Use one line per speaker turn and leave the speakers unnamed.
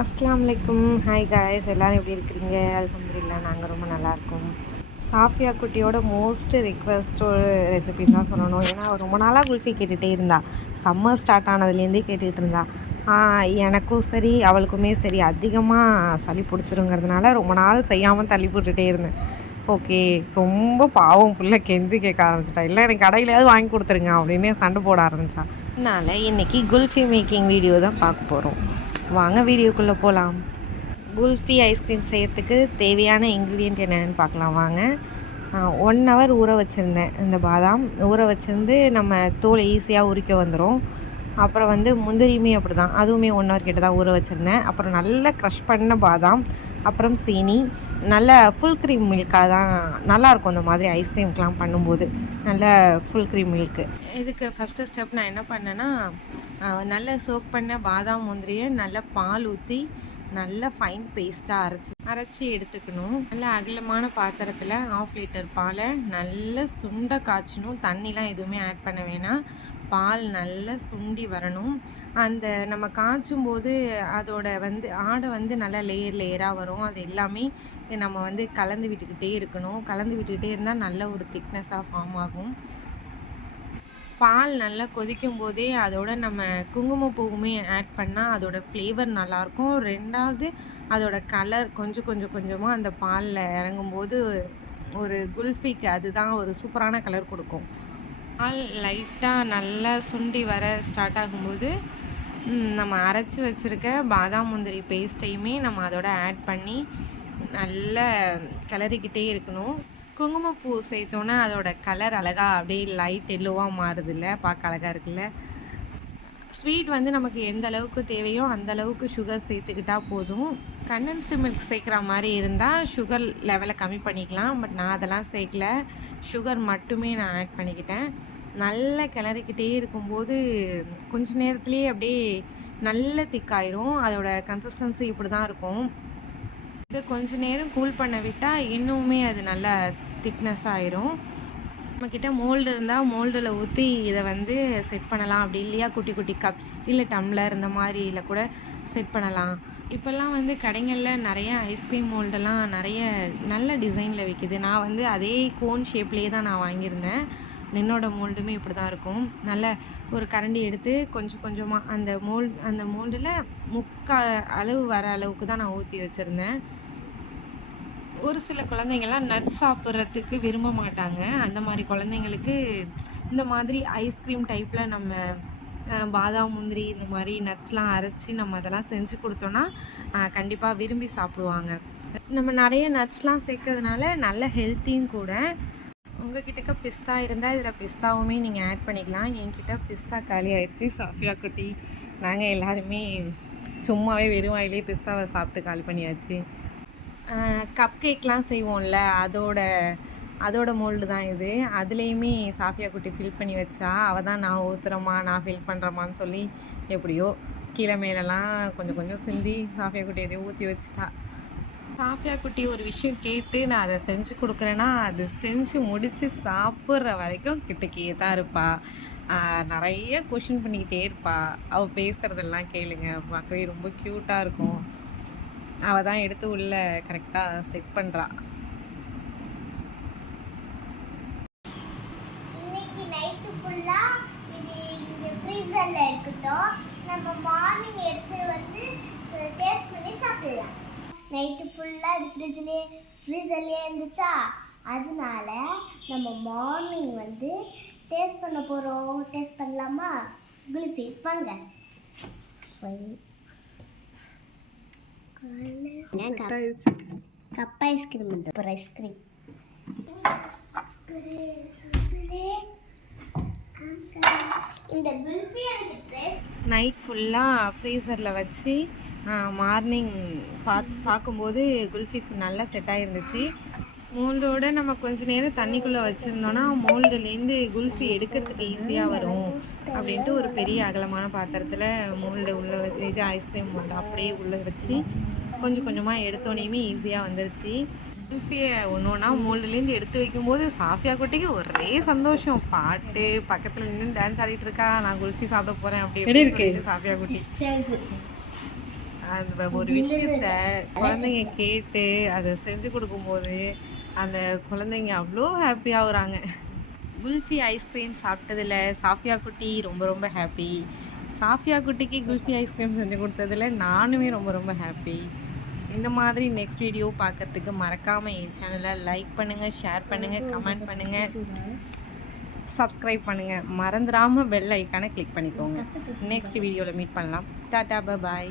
அஸ்லாம் அலைக்கும். Hi guys எல்லோரும் எப்படி இருக்கிறீங்க? அலமதுல்லா நாங்கள் ரொம்ப நல்லாயிருக்கோம் சாஃபியா குட்டியோட மோஸ்ட் ரிக்வெஸ்ட் ஒரு ரெசிபின்னு தான் சொல்லணும். ஏன்னா ரொம்ப நாளாக குல்ஃபி கேட்டுகிட்டே இருந்தா. சம்மர் ஸ்டார்ட் ஆனதுலேருந்தே கேட்டுக்கிட்டு இருந்தா. எனக்கும் சரி அவளுக்குமே சரி அதிகமாக சளி பிடிச்சிருங்கிறதுனால ரொம்ப நாள் செய்யாமல் தள்ளி போட்டுகிட்டே இருந்தேன். ஓகே ரொம்ப பாவம் புள்ள கெஞ்சி கேட்க ஆரம்பிச்சிட்டா. இல்லை எனக்கு கடையிலையாவது வாங்கி கொடுத்துருங்க அப்படின்னு சண்டை போட ஆரம்பிச்சா. அதனால் இன்றைக்கி குல்ஃபி மேக்கிங் வீடியோ தான் பார்க்க போகிறோம் வாங்க வீடியோக்குள்ளே போகலாம் குல்ஃபி ஐஸ்கிரீம் செய்கிறதுக்கு தேவையான இன்க்ரீடியன்ட் என்னென்னு பார்க்கலாம் வாங்க. ஒன் ஹவர் ஊற வச்சுருந்தேன் இந்த பாதாம். ஊற வச்சுருந்து நம்ம தோலை ஈஸியாக உரிக்க வந்துடும் அப்புறம் வந்து முந்திரியுமே அப்படி தான் அதுவுமே ஒன் ஹவர் கிட்ட தான் ஊற வச்சுருந்தேன். அப்புறம் நல்லா க்ரஷ் பண்ண பாதாம். அப்புறம் சீனி. நல்ல ஃபுல் க்ரீம் மில்காக தான் நல்லாயிருக்கும் இந்த மாதிரி ஐஸ்கிரீம்க்கெலாம் பண்ணும்போது. நல்ல ஃபுல் க்ரீம் மில்க்கு இதுக்கு ஃபஸ்ட்டு ஸ்டெப் நான் என்ன பண்ணேன்னா நல்லா நல்ல சோக் பண்ண பாதாம் முந்திரியை நல்லா பால் ஊற்றி நல்லா ஃபைன் பேஸ்ட்டாக அரைச்சி அரைச்சி எடுத்துக்கணும். நல்ல அகலமான பாத்திரத்தில் ஆஃப் லிட்டர் பாலை நல்ல சுண்ட காய்ச்சணும். தண்ணிலாம் எதுவுமே ஆட் பண்ண வேணாம். பால் நல்லா சுண்டி வரணும். அந்த நம்ம காய்ச்சும் போது அதோட வந்து ஆடை வந்து நல்லா லேயர் லேயராக வரும். அது எல்லாமே நம்ம வந்து கலந்து விட்டுக்கிட்டே இருக்கணும். கலந்து விட்டுக்கிட்டே இருந்தால் நல்ல ஒரு திக்னஸாக ஃபார்ம் ஆகும். பால் நல்லா கொதிக்கும் போதே அதோட நம்ம குங்குமப்பூவுமே ஆட் பண்ணால் அதோட ஃப்ளேவர் நல்லாயிருக்கும் ரெண்டாவது அதோட கலர் கொஞ்சம் கொஞ்சம் கொஞ்சமாக அந்த பாலில் இறங்கும்போது ஒரு குல்ஃபிக்கு அதுதான் ஒரு சூப்பரான கலர் கொடுக்கும். பால் லைட்டாக நல்லா சுண்டி வர ஸ்டார்ட் ஆகும்போது நம்ம அரைச்சி வச்சுருக்க பாதாம் முந்திரி பேஸ்ட்டையுமே நம்ம அதோட ஆட் பண்ணி நல்லா கிளறிக்கிட்டே இருக்கணும். குங்குமப்பூ சேர்த்தோன்னே அதோட கலர் அழகா அப்படியே லைட் எல்லோவாக மாறுதுல்ல? பார்க்க அழகாக இருக்குல்ல? ஸ்வீட் வந்து நமக்கு எந்த அளவுக்கு தேவையோ அந்த அளவுக்கு சுகர் சேர்த்துக்கிட்டால் போதும். கண்டென்ஸ்டு மில்க் சேர்க்குற மாதிரி இருந்தால் சுகர் லெவலை கம்மி பண்ணிக்கலாம். பட் நான் அதெல்லாம் சேர்க்கல. சுகர் மட்டுமே நான் ஆட் பண்ணிக்கிட்டேன். நல்லா கிளறிக்கிட்டே இருக்கும்போது கொஞ்ச நேரத்துலேயே அப்படியே நல்ல திக்காயிரும் அதோட கன்சிஸ்டன்சி இப்படி தான் இருக்கும். இது கொஞ்ச நேரம் கூல் பண்ண விட்டால் இன்னுமே அது நல்லா திக்னஸ் ஆயிரும். நம்மக்கிட்ட மோல்டு இருந்தால் மோல்டில் ஊற்றி இதை வந்து செட் பண்ணலாம். அப்படி இல்லையா குட்டி குட்டி கப்ஸ் இல்லை டம்ளர் இந்த மாதிரியில் கூட செட் பண்ணலாம். இப்போல்லாம் வந்து கடைகளில் நிறைய ஐஸ்கிரீம் மோல்டெல்லாம் நிறைய நல்ல டிசைனில் விற்கிது நான் வந்து அதே கோன் ஷேப்லேயே தான் நான் வாங்கியிருந்தேன். என்னோட மோல்டுமே இப்படி தான் இருக்கும். நல்ல ஒரு கரண்டி எடுத்து கொஞ்சம் கொஞ்சமாக அந்த மோல்ட் அந்த மோல்டில் முக்கால் அளவு வர அளவுக்கு தான் நான் ஊற்றி வச்சுருந்தேன். ஒரு சில குழந்தைங்கள்லாம் நட்ஸ் சாப்பிட்றதுக்கு விரும்ப மாட்டாங்க. அந்த மாதிரி குழந்தைங்களுக்கு இந்த மாதிரி ஐஸ்கிரீம் டைப்பில் நம்ம பாதாம் முந்திரி இந்த மாதிரி நட்ஸ்லாம் அரைச்சி நம்ம அதெல்லாம் செஞ்சு கொடுத்தோன்னா கண்டிப்பாக விரும்பி சாப்பிடுவாங்க. நம்ம நிறைய நட்ஸ்லாம் சேர்க்கறதுனால நல்ல ஹெல்த்தியும் கூட. உங்ககிட்டக்க பிஸ்தா இருந்தால் இதில் பிஸ்தாவுமே நீங்கள் ஆட் பண்ணிக்கலாம். என்கிட்ட பிஸ்தா காலி ஆயிடுச்சு சாஃபியா குட்டி. நாங்கள் எல்லாருமே சும்மாவே வெறும் வாயிலே பிஸ்தாவை சாப்பிட்டு காலி பண்ணியாச்சு. கப் கேக்லாம் செய்வோம்ல அதோட அதோட மோல்டு தான் இது. அதுலேயுமே சாஃபியா குட்டி ஃபில் பண்ணி வச்சா அவள் தான் நான் ஊற்றுறேம்மா நான் ஃபில் பண்ணுறமான்னு சொல்லி எப்படியோ கீழே மேலெல்லாம் கொஞ்சம் கொஞ்சம் சிந்தி சாஃபியா குட்டி எதையும் ஊற்றி வச்சிட்டா. சாஃபியா குட்டி ஒரு விஷயம் கேட்டு நான் அதை செஞ்சு கொடுக்குறேன்னா அது செஞ்சு முடித்து சாப்பிட்ற வரைக்கும் கிட்டக்கே தான் இருப்பா. நிறைய கொஷின் பண்ணிக்கிட்டே இருப்பா. அவள் பேசுகிறதெல்லாம் கேளுங்க. பார்க்கவே ரொம்ப க்யூட்டாக இருக்கும். அவள் தான் எடுத்து உள்ள கரெக்டாக செட் பண்ணுறா
இன்னைக்கு நைட்டு ஃபுல்லா இது இங்க ஃப்ரீசர்ல இருக்கட்டும். நம்ம மார்னிங் எடுத்து வந்து டேஸ்ட் பண்ணி சாப்பிடலாம். நைட்டு ஃபுல்லா இது ஃப்ரிட்ஜ்லயே ஃப்ரீசர்லயே இருந்துச்சா? அதனால நம்ம மார்னிங் வந்து டேஸ்ட் பண்ண போறோம். டேஸ்ட் பண்ணலாமா? குல்ஃபி வாங்க. கப் ஐஸ்கிரீம் இந்த குல்ஃபி எனக்கு டேஸ்ட்
நைட் ஃபுல்லாக ஃப்ரீசரில் வச்சு மார்னிங் பா பார்க்கும்போது குல்ஃபி நல்லா செட் ஆகிருந்துச்சு மோல்டோட நம்ம கொஞ்ச நேரம் தண்ணிக்குள்ளே வச்சுருந்தோன்னா மோல்டுலேருந்து குல்ஃபி எடுக்கிறதுக்கு ஈஸியாக வரும் அப்படின்ட்டு ஒரு பெரிய அகலமான பாத்திரத்தில் மோல்டு உள்ளே வச்சு இது ஐஸ்கிரீம் மோல்டு அப்படியே உள்ளே வச்சு கொஞ்சம் கொஞ்சமாக எடுத்தோடனேயுமே ஈஸியாக வந்துருச்சு. குல்ஃபியை ஒன்று ஒன்றா மோல்டுலேருந்து எடுத்து வைக்கும்போது சாஃபியா குட்டிக்கு ஒரே சந்தோஷம். பாட்டு பக்கத்தில் நின்று டான்ஸ் ஆடிட்டு இருக்கா நான் குல்ஃபி சாப்பிட போகிறேன் அப்படி இருக்கு? சாஃபியா குட்டி. அந்த ஒரு விஷயத்த குழந்தைங்க கேட்டு அதை செஞ்சு கொடுக்கும்போது அந்த குழந்தைங்க அவ்வளோ ஹாப்பி ஆகுறாங்க. குல்ஃபி ஐஸ்கிரீம் சாப்பிட்டதில் சாஃபியா குட்டி ரொம்ப ரொம்ப ஹாப்பி சாஃபியா குட்டிக்கு குல்ஃபி ஐஸ்கிரீம் செஞ்சு கொடுத்ததில் நானுமே ரொம்ப ரொம்ப ஹாப்பி இந்த மாதிரி நெக்ஸ்ட் வீடியோ பார்க்கறதுக்கு மறக்காமல் என் சேனலை லைக் பண்ணுங்கள் ஷேர் பண்ணுங்கள் கமெண்ட் பண்ணுங்கள் சப்ஸ்கிரைப் பண்ணுங்கள் மறந்துடாமல் பெல் ஐக்கானை கிளிக் பண்ணிக்கோங்க. நெக்ஸ்ட் வீடியோவில் மீட் பண்ணலாம். டாட்டா பாய்